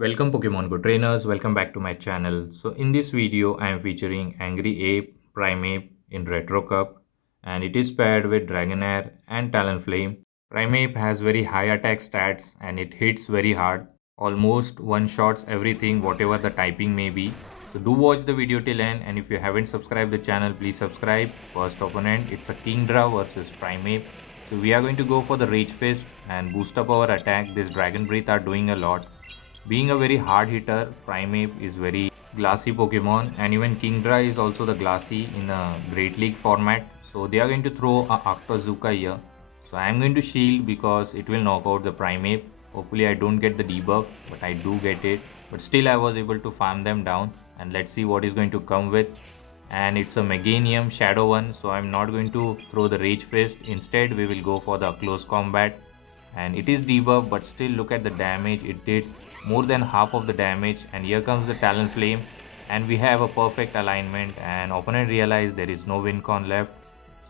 Welcome Pokemon Go trainers, welcome back to my channel. So in this video I am featuring Angry Ape, Primeape in Retro Cup, and it is paired with Dragonair and Talonflame. Primeape has very high attack stats and it hits very hard, almost one-shots everything whatever the typing may be. So do watch the video till end, and if you haven't subscribed the channel, please subscribe. First opponent, it's a Kingdra versus Primeape. So we are going to go for the Rage Fist and boost up our attack. This Dragon Breath are doing a lot. Being a very hard hitter, Primeape is very glassy Pokemon, and even Kingdra is also the glassy in a Great League format. So they are going to throw a Octazooka here. So I am going to shield because it will knock out the Primeape. Hopefully I don't get the debuff, but I do get it. But still I was able to farm them down, and let's see what is going to come with. And it's a Meganium Shadow one, so I'm not going to throw the Rage Fist. Instead we will go for the close combat, and it is debuff, but still look at the damage it did, more than half of the damage. And here comes the Talonflame, and we have a perfect alignment, and opponent realized there is no win con left,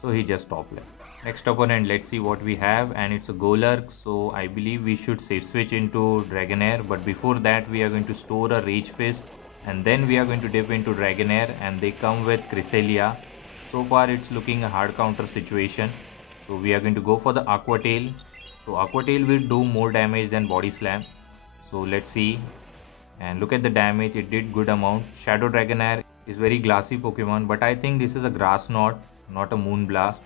so he just top left. Next opponent, let's see what we have, and it's a Goark. So I believe we should safe switch into Dragonair, but before that we are going to store a Rage Fist, and then we are going to dip into Dragonair, and they come with Cresselia. So far it's looking a hard counter situation, so we are going to go for the Aqua Tail. So Aqua Tail will do more damage than Body Slam, so let's see. And look at the damage, it did good amount. Shadow Dragonair is very glassy Pokemon, but I think this is a Grass Knot, not a Moon Blast.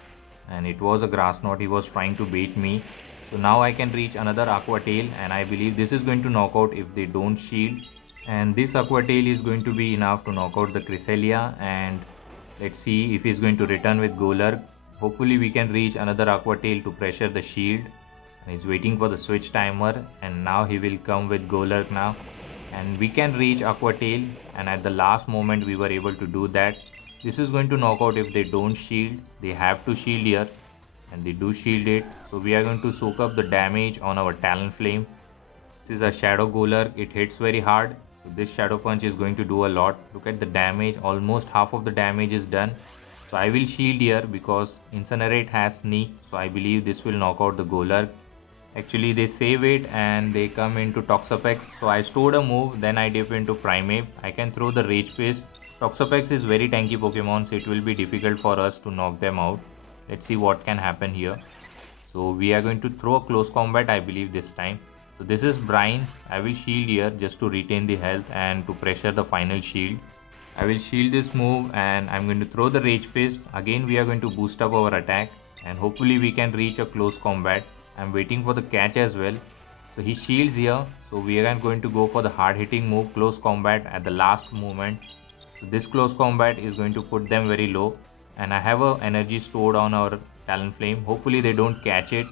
And it was a Grass Knot, he was trying to bait me. So now I can reach another Aqua Tail, and I believe this is going to knock out if they don't shield. And this Aqua Tail is going to be enough to knock out the Cresselia. And let's see if he's going to return with Goark. Hopefully we can reach another Aqua Tail to pressure the shield. He's waiting for the switch timer, and now he will come with Goark now, and we can reach Aqua Tail, and at the last moment we were able to do that. This is going to knock out if they don't shield. They have to shield here, and they do shield it, so we are going to soak up the damage on our Talonflame. This is a Shadow Goark, it hits very hard, so this Shadow Punch is going to do a lot. Look at the damage, almost half of the damage is done. So I will shield here because Incinerate has Sneak, so I believe this will knock out the Goark. Actually they save it and they come into Toxapex, so I stored a move, then I dip into Primeape. I can throw the Rage Fist. Toxapex is very tanky Pokemon, so it will be difficult for us to knock them out. Let's see what can happen here. So we are going to throw a close combat, I believe, this time. So this is Brine. I will shield here just to retain the health and to pressure the final shield. I will shield this move, and I'm going to throw the Rage Fist. Again we are going to boost up our attack, and hopefully we can reach a close combat. I'm waiting for the catch as well. So he shields here, so we are going to go for the hard hitting move, close combat, at the last moment. So this close combat is going to put them very low, and I have a energy stored on our Talonflame. Hopefully they don't catch it.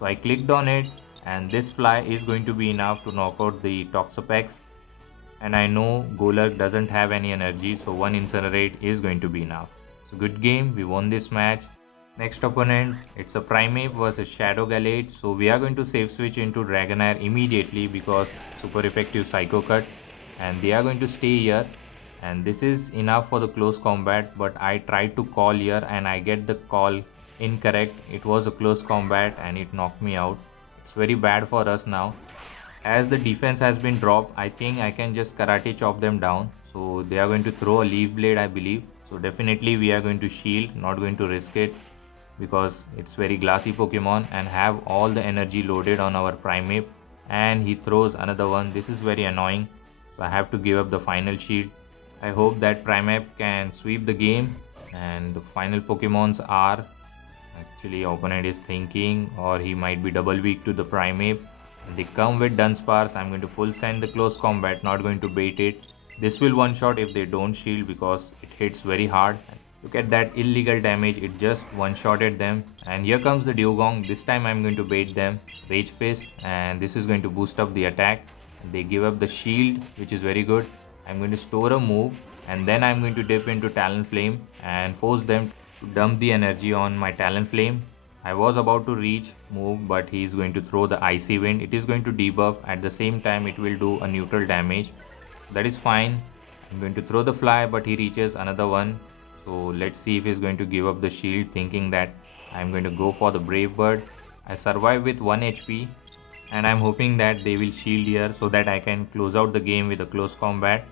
So I clicked on it, and this fly is going to be enough to knock out the Toxapex. And I know Goark doesn't have any energy, so one Incinerate is going to be enough. So good game, we won this match. Next opponent, it's a Primeape versus Shadow Gallade. So we are going to safe switch into Dragonair immediately because super effective Psycho Cut, and they are going to stay here, and this is enough for the close combat. But I tried to call here and I get the call incorrect. It was a close combat and it knocked me out. It's very bad for us now. As the defense has been dropped, I think I can just karate chop them down. So they are going to throw a Leaf Blade, I believe. So definitely we are going to shield, not going to risk it, because it's very glassy Pokemon and have all the energy loaded on our Primeape, and he throws another one. This is very annoying, so I have to give up the final shield. I hope that Primeape can sweep the game, and the final Pokemons are, actually opponent is thinking, or he might be double weak to the Primeape. They come with Dunsparce. I'm going to full send the close combat, not going to bait it. This will one shot if they don't shield because it hits very hard. Look at that illegal damage, it just one-shotted them. And here comes the Dewgong. This time I'm going to bait them. Rage Fist, and this is going to boost up the attack. They give up the shield, which is very good. I'm going to store a move, and then I'm going to dip into Talonflame and force them to dump the energy on my Talonflame. I was about to reach move, but he is going to throw the Icy Wind. It is going to debuff. At the same time it will do a neutral damage. That is fine. I'm going to throw the fly, but he reaches another one. So let's see if he's going to give up the shield, thinking that I'm going to go for the Brave Bird. I survive with 1 HP, and I'm hoping that they will shield here so that I can close out the game with a close combat.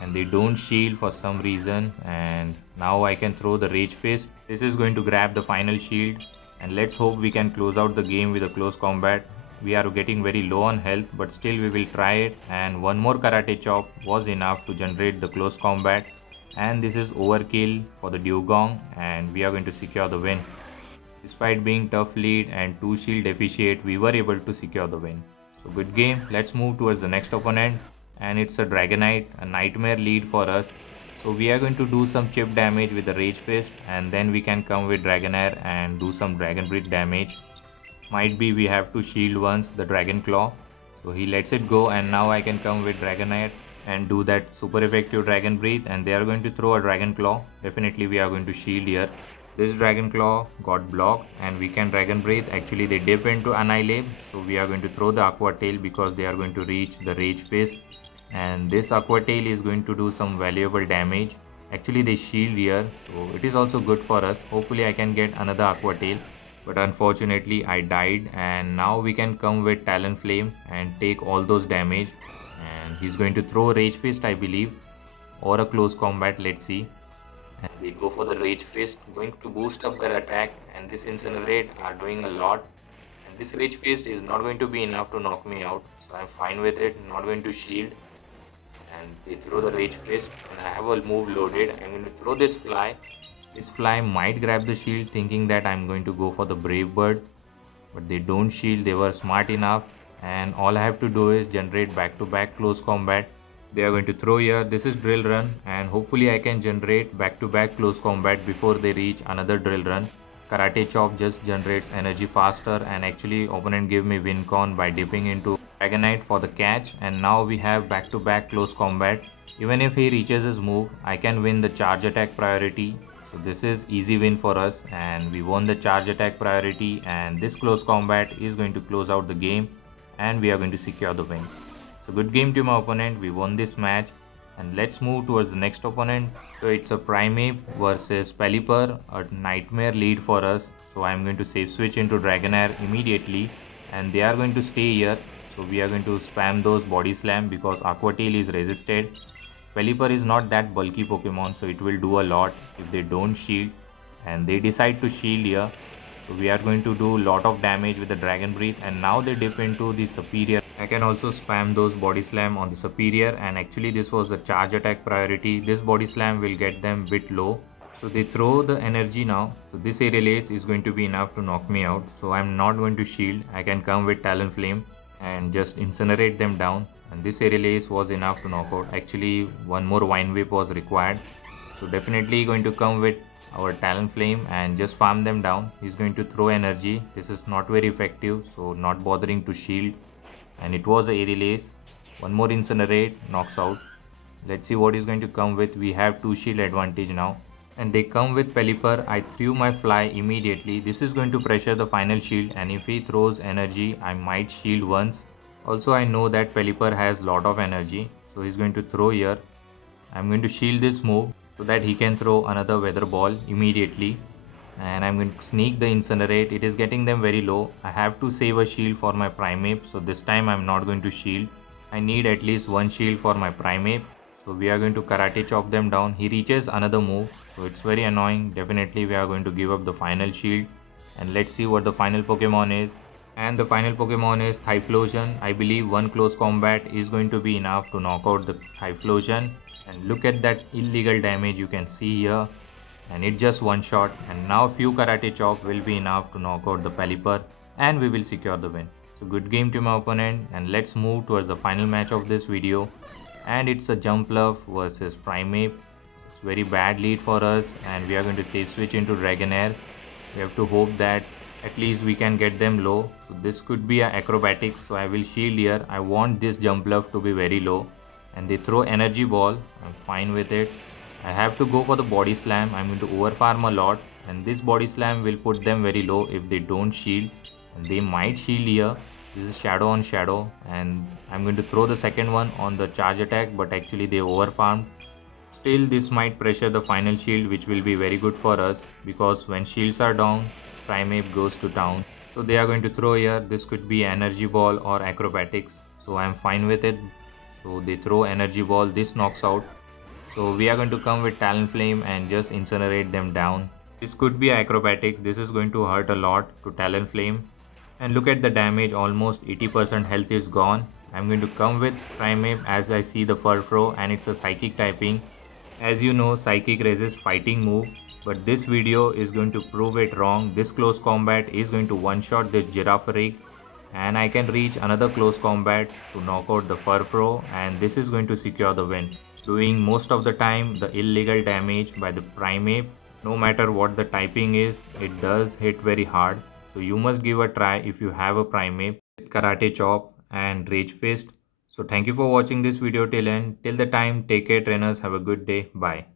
And they don't shield for some reason, and now I can throw the Rage Fist. This is going to grab the final shield, and let's hope we can close out the game with a close combat. We are getting very low on health, but still we will try it, and one more Karate Chop was enough to generate the close combat, and this is overkill for the Dugong, and we are going to secure the win. Despite being tough lead and 2 shield deficient, we were able to secure the win. So good game. Let's move towards the next opponent, and it's a Dragonite, a nightmare lead for us. So we are going to do some chip damage with the Rage Fist, and then we can come with Dragonair and do some Dragon Breath damage. Might be we have to shield once the Dragon Claw. So he lets it go, and now I can come with Dragonair and do that super effective Dragon Breath, and they are going to throw a Dragon Claw. Definitely we are going to shield here. This Dragon Claw got blocked, and we can Dragon Breath. Actually they dip into Annihilate, so we are going to throw the Aqua Tail because they are going to reach the Rage Fist, and this Aqua Tail is going to do some valuable damage. Actually they shield here, so it is also good for us. Hopefully I can get another Aqua Tail, but unfortunately I died, and now we can come with Talonflame and take all those damage, and he's going to throw Rage Fist I believe, or a close combat, let's see. And they go for the Rage Fist, going to boost up their attack, and this Incinerate are doing a lot, and this Rage Fist is not going to be enough to knock me out, so I'm fine with it, not going to shield. And they throw the Rage Fist, and I have a move loaded. I'm going to throw this Fly. This Fly might grab the shield thinking that I'm going to go for the Brave Bird, but they don't shield. They were smart enough, and all I have to do is generate back-to-back close combat. They are going to throw here. This is Drill Run, and hopefully I can generate back-to-back close combat before they reach another Drill Run. Karate Chop just generates energy faster, and actually opponent gave me win con by dipping into Dragonite for the catch, and now we have back-to-back close combat. Even if he reaches his move, I can win the charge attack priority. So this is easy win for us, and we won the charge attack priority, and this close combat is going to close out the game, and we are going to secure the win. So good game to my opponent. We won this match, and let's move towards the next opponent. So it's a Primeape versus Pelipper, a nightmare lead for us. So I'm going to safe switch into Dragonair immediately, and they are going to stay here. So we are going to spam those Body Slam because Aqua Tail is resisted. Pelipper is not that bulky Pokemon, so it will do a lot if they don't shield, and they decide to shield here. So we are going to do a lot of damage with the Dragon Breath, and now they dip into the Superior. I can also spam those Body Slam on the Superior, and actually this was a charge attack priority. This Body Slam will get them a bit low. So they throw the energy now. So this Aerial Ace is going to be enough to knock me out. So I'm not going to shield. I can come with Talonflame and just incinerate them down. And this Aerial Ace was enough to knock out. Actually one more Vine Whip was required. So definitely going to come with our Talonflame and just farm them down. He's going to throw energy. This is not very effective, so not bothering to shield. And it was a Aerial Ace. One more Incinerate knocks out. Let's see what he's going to come with. We have 2 shield advantage now, and they come with Pelipper. I threw my Fly immediately. This is going to pressure the final shield, and if he throws energy I might shield once. Also I know that Pelipper has lot of energy, so he's going to throw here. I'm going to shield this move so that he can throw another Weather Ball immediately, and I'm going to sneak the Incinerate. It is getting them very low. I have to save a shield for my Primeape, so this time I'm not going to shield. I need at least 1 shield for my Primeape. So we are going to Karate Chop them down. He reaches another move, so it's very annoying. Definitely we are going to give up the final shield, and let's see what the final Pokemon is. And the final Pokemon is Typhlosion. I believe one close combat is going to be enough to knock out the Typhlosion. And look at that illegal damage you can see here, and it just one shot, and now few Karate Chop will be enough to knock out the Pelipper, and we will secure the win. So good game to my opponent, and let's move towards the final match of this video, and it's a Jumpluff versus Primeape. It's very bad lead for us, and we are going to safe switch into Dragonair. We have to hope that at least we can get them low. So this could be a acrobatics, so I will shield here. I want this Jumpluff to be very low, and they throw Energy Ball. I'm fine with it. I have to go for the Body Slam. I'm going to overfarm a lot, and this Body Slam will put them very low if they don't shield, and they might shield here. This is Shadow on Shadow, and I'm going to throw the second one on the charge attack, but actually they overfarmed. Still this might pressure the final shield, which will be very good for us, because when shields are down, Primeape goes to town. So they are going to throw here. This could be energy ball or acrobatics. So I'm fine with it. So they throw energy ball. This knocks out. So we are going to come with Talonflame and just incinerate them down. This could be acrobatics. This is going to hurt a lot to Talonflame. And look at the damage, almost 80% health is gone. I'm going to come with Primeape as I see the Furfro and it's a psychic typing. As you know, psychic resists fighting move, but this video is going to prove it wrong. This close combat is going to one-shot this Girafarig and I can reach another close combat to knock out the Furfro and this is going to secure the win. Doing most of the time the illegal damage by the Primeape. No matter what the typing is, it does hit very hard. So you must give a try if you have a Primeape with Karate Chop and Rage Fist. So thank you for watching this video till end. Till the time, take care trainers. Have a good day. Bye.